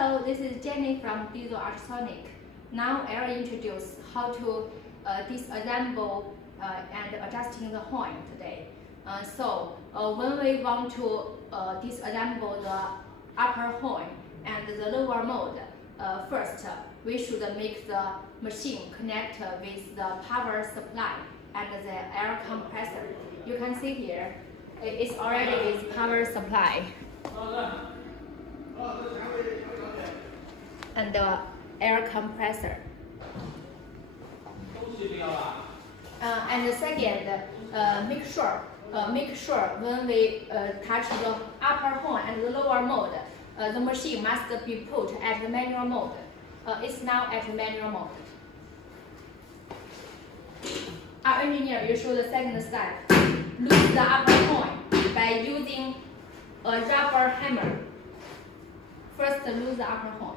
Hello, this is Jenny from Dizo Ultrasonic. Now I'll introduce how to disassemble and adjusting the horn today. When we want to disassemble the upper horn and the lower mode, first we should make the machine connect with the power supply and the air compressor. You can see here, it's already with power supply and the air compressor. And second, make sure when we touch the upper horn and the lower mode, the machine must be put at the manual mode. It's now at manual mode. Our engineer will show the second step. Loosen the upper horn by using a rubber hammer. First, loosen the upper horn.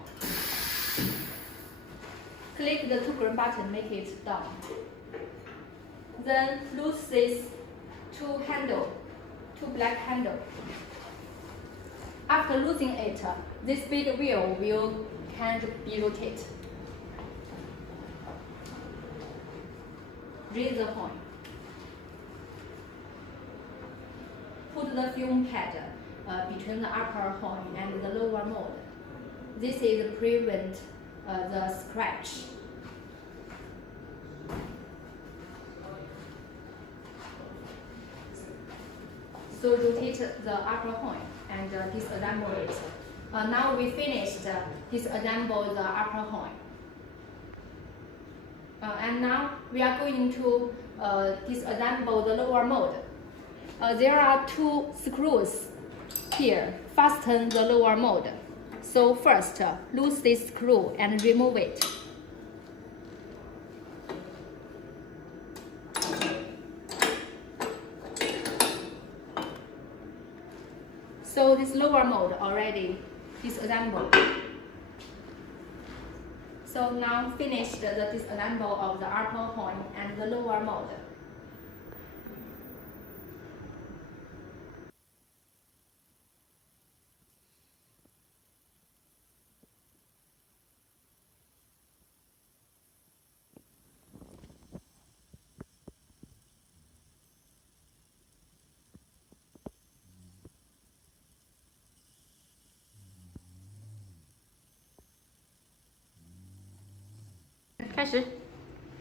Click the two green button, make it down. Then loose these two black handle. After losing it, this big wheel can be rotated. Raise the horn. Put the fume pad between the upper horn and the lower mode. This is prevent the scratch. So rotate the upper horn and disassemble it. Now we finished disassemble the upper horn. And now we are going to disassemble the lower mode. There are two screws here, fasten the lower mode. So first, loose this screw and remove it. So this lower mode already disassembled. So now finish the disassemble of the upper horn and the lower mode.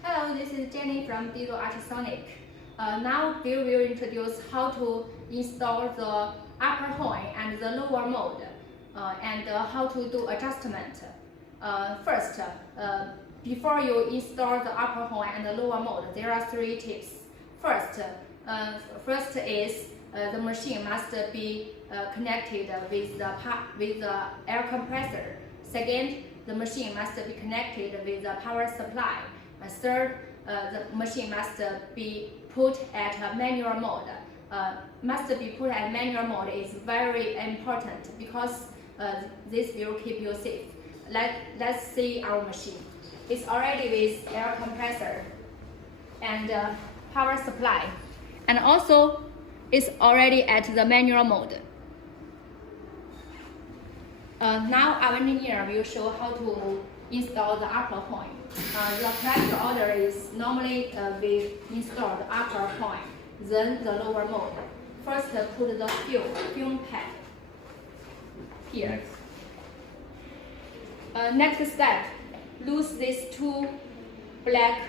Hello, this is Jenny from Dizo Ultrasonic. Now we will introduce how to install the upper horn and the lower mode, and how to do adjustment. First, before you install the upper horn and the lower mode, there are three tips. First is the machine must be connected with the air compressor. Second, the machine must be connected with the power supply. Third, the machine must be put at a manual mode. Must be put at manual mode is very important because this will keep you safe. Let's see our machine. It's already with air compressor and power supply, and also it's already at the manual mode. Now our engineer will show how to install the upper horn. The correct order is normally we install the upper horn, then the lower mode. First, put the fume pad here. Next step, loose these two black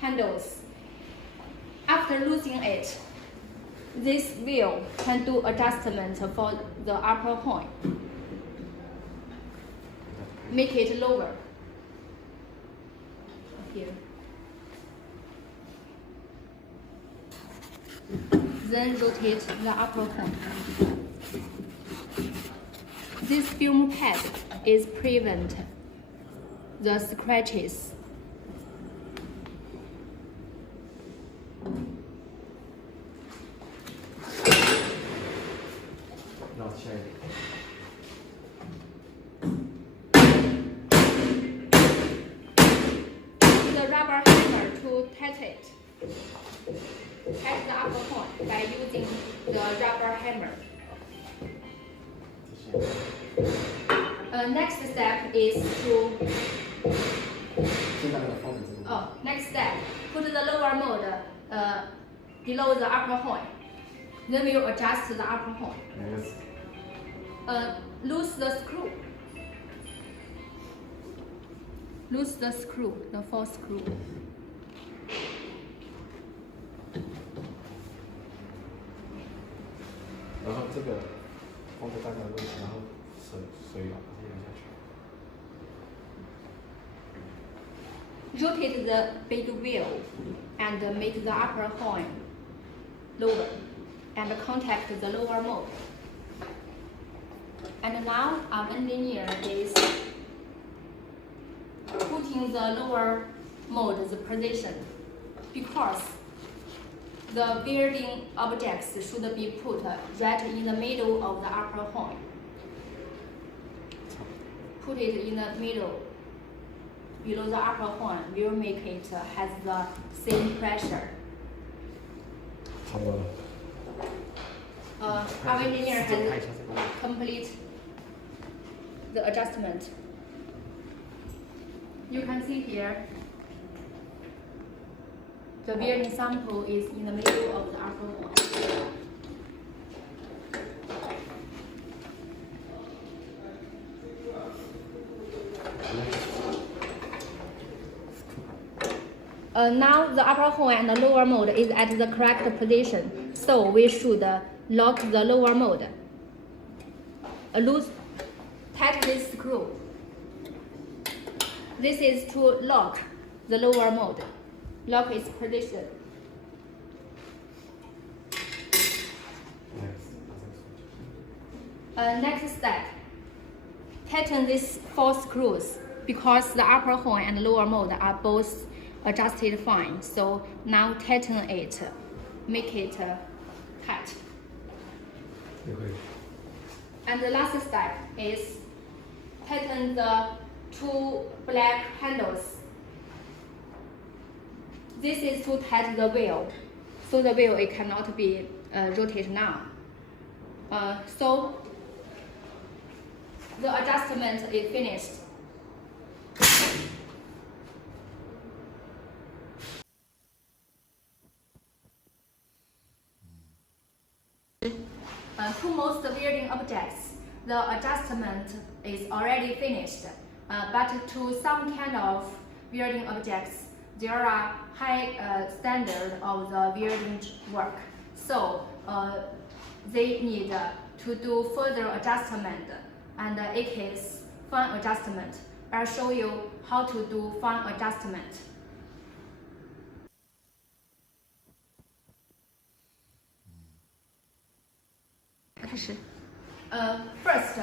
handles. After losing it, this wheel can do adjustment for the upper horn. Make it lower here. Then rotate the upper horn. This fume pad is prevent the scratches. Not sure. Rubber hammer to tighten it. Tighten the upper horn by using the rubber hammer. Next step is to next step, put the lower mold below the upper horn. Then we'll adjust the upper horn. Yes. Loose the screw. Loose the screw, the 4th screw.然后这个放在大概的位置，然后水把它压下去。 Rotate the big wheel and make the upper horn lower and contact the lower mold. And now our engineer is putting the lower mold's position because the welding objects should be put right in the middle of the upper horn. Put it in the middle. Below the upper horn will make it has the same pressure. 差不多了。Our engineer has complete the adjustment. You can see here the welding sample is in the middle of the upper horn. Now the upper horn and the lower mold is at the correct position, so we should lock the lower mold. Tighten this screw. This is to lock the lower mold. Lock its position. Next step. Tighten these 4 screws because the upper horn and lower mold are both adjusted fine. So now tighten it, make it tight. And the last step is tighten the 2 black handles. This is to tighten the wheel, so the wheel it cannot be rotated now. So the adjustment is finished. To most welding objects, the adjustment is already finished. But to some kind of welding objects, there are high standard of the welding work. So they need to do further adjustment, and it is fine adjustment. I'll show you how to do fine adjustment. First,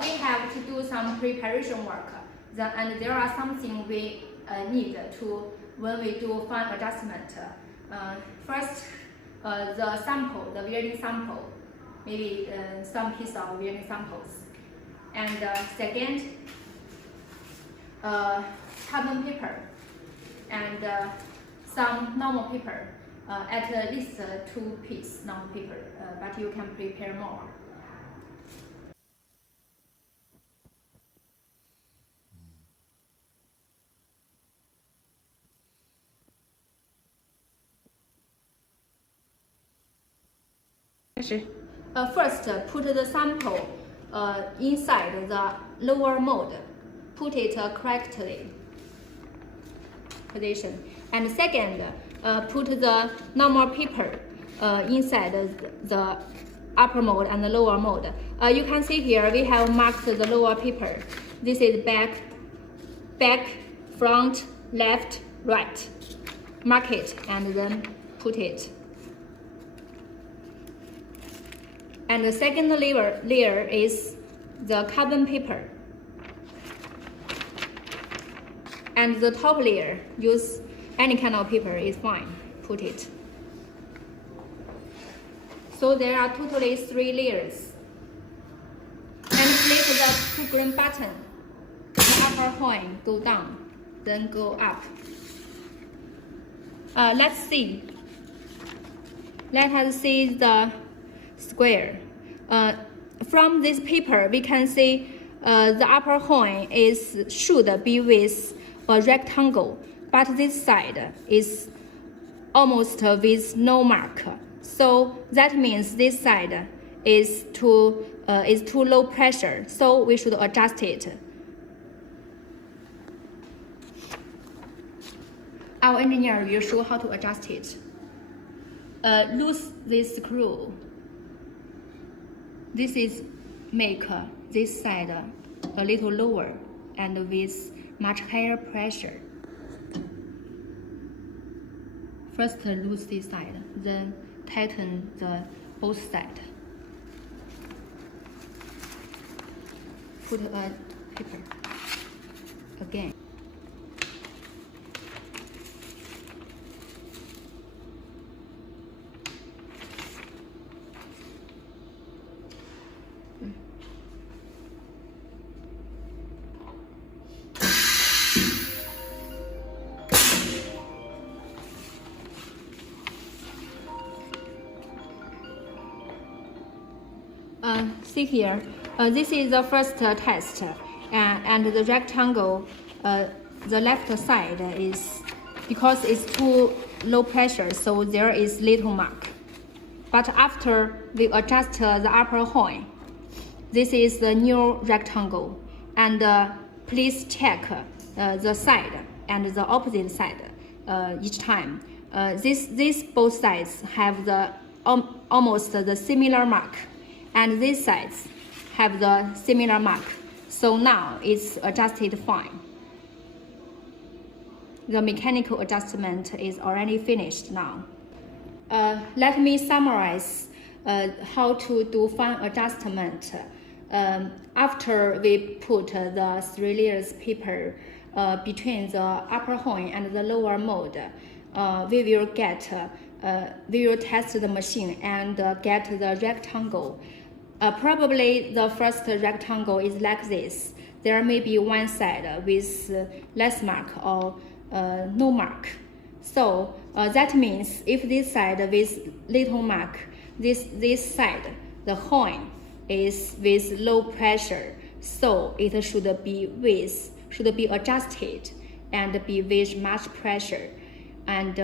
we have to do some preparation work, and there are something we need to when we do fine adjustment. First, the sample, the welding sample, maybe some piece of welding samples, and second, carbon paper, and some normal paper. At least 2 pieces normal paper, but you can prepare more. First, put the sample inside the lower mold. Put it correctly position. And second, put the normal paper inside the upper mold and the lower mold. You can see here we have marked the lower paper. This is back, front, left, right. Mark it and then put it. And the second layer is the carbon paper. And the top layer, use any kind of paper is fine. Put it. So there are totally 3 layers. And click the 2 green button. The upper horn go down, then go up. Let's see. Let us see the square. From this paper, we can see the upper horn should be with a rectangle, but this side is almost with no mark. So that means this side is too low pressure. So we should adjust it. Our engineer will show how to adjust it. Loose this screw. This is make this side a little lower and with much higher pressure. First loose this side, then tighten the both sides. Put a paper again. See here, this is the first test, and the rectangle, the left side is, because it's too low pressure, so there is little mark. But after we adjust the upper horn, this is the new rectangle, and please check the side and the opposite side each time. These both sides have the almost the similar mark, and these sides have the similar mark. So now it's adjusted fine. The mechanical adjustment is already finished now. Let me summarize how to do fine adjustment. After we put the 3 layers paper between the upper horn and the lower mold, we will test the machine and get the rectangle. Probably the first rectangle is like this. There may be one side with less mark or no mark. So that means if this side with little mark, this side, the horn, is with low pressure, so it should be adjusted and be with much pressure. And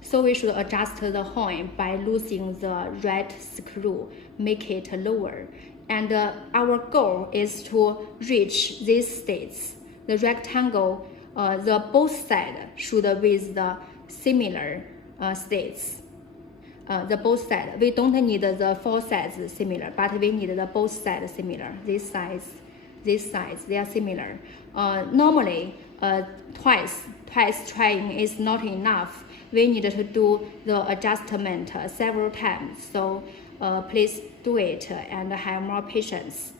so we should adjust the horn by loosening the red screw, make it lower. And our goal is to reach these states. The rectangle, the both sides should with the similar states. The both sides, we don't need the 4 sides similar, but we need the both sides similar. These sides, they are similar. Normally, twice trying is not enough. We need to do the adjustment several times. So please do it and have more patience.